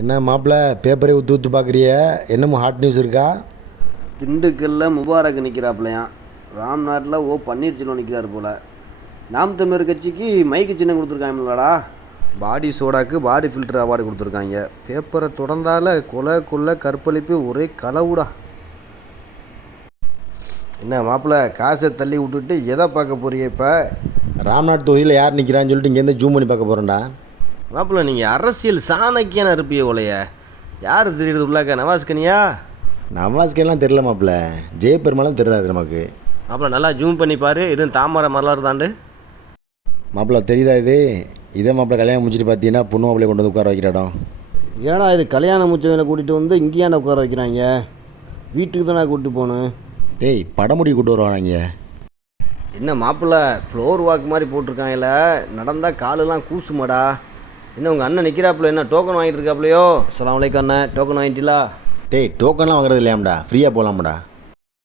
என்ன மாப்பிள்ள பேப்பரே ஊற்று ஊற்று பார்க்குறிய? என்னமோ ஹாட் நியூஸ் இருக்கா? திண்டுக்கல்ல முபாரக் நிற்கிறாப்புலையாம். ராம்நாட்டில் பன்னீர்செல்வம் நிற்கிறார் போல். நாம் தமிழர் கட்சிக்கு மைக்கு சின்னம் கொடுத்துருக்காங்களா? பாடி சோடாக்கு பாடி ஃபில்டர் அவார்டு கொடுத்துருக்காங்க. பேப்பரை தொடர்ந்தால கொலை கொள்ளை கற்பழிப்பு ஒரே கலவுடா. என்ன மாப்பிள்ள காசை தள்ளி விட்டுட்டு எதை பார்க்க போறிய? இப்போ ராம்நாத் தொகுதியில் யார் நிற்கிறான்னு சொல்லிட்டு இங்கேருந்து ஜூம் பண்ணி பார்க்க போகிறேன்டா. மாப்பிள்ள நீங்கள் அரசியல் சாணக்கியான இருப்பிய ஒலைய. யார் தெரியுறது உள்ளாக்க? நவாஸ்கனியா? நவாஸ்கெல்லாம் தெரில மாப்பிள்ள, ஜெயபெருமாளும் தெரியாது நமக்கு. மாப்பிள்ள நல்லா ஜூம் பண்ணி பாரு. எதுவும் தாமரை மலர்தாண்டு மாப்பிள்ள தெரியுதா? இதே மாப்பிள்ள கல்யாணம் முடிச்சுட்டு பார்த்தீங்கன்னா பொண்ணு மாப்பிள்ளைய கொண்டு வந்து உட்கார வைக்கிற இடம். ஏன்னா இது கல்யாணம் முடிச்சவங்களை கூட்டிகிட்டு வந்து இங்கேயான உட்கார வைக்கிறாங்க. வீட்டுக்கு தானே கூப்பிட்டு போகணும். டேய் படமுடி கூட்டு வருவாங்க. என்ன மாப்பிள்ள ஃப்ளோர் வாக் மாதிரி போட்டிருக்காங்கல்ல, நடந்தால் காலெல்லாம் கூசுமாடா. என்ன உங்கள் அண்ணன் நிற்கிறாப்புல? என்ன டோக்கன் வாங்கிட்டு இருக்காப்புலையோ? அஸ்ஸலாமு அலைக்கும் அண்ணன், டோக்கன் வாங்கிட்டீங்களா? டேய் டோக்கன்லாம் வாங்குறது இல்லையாம்டா, ஃப்ரீயாக போகலாம்டா.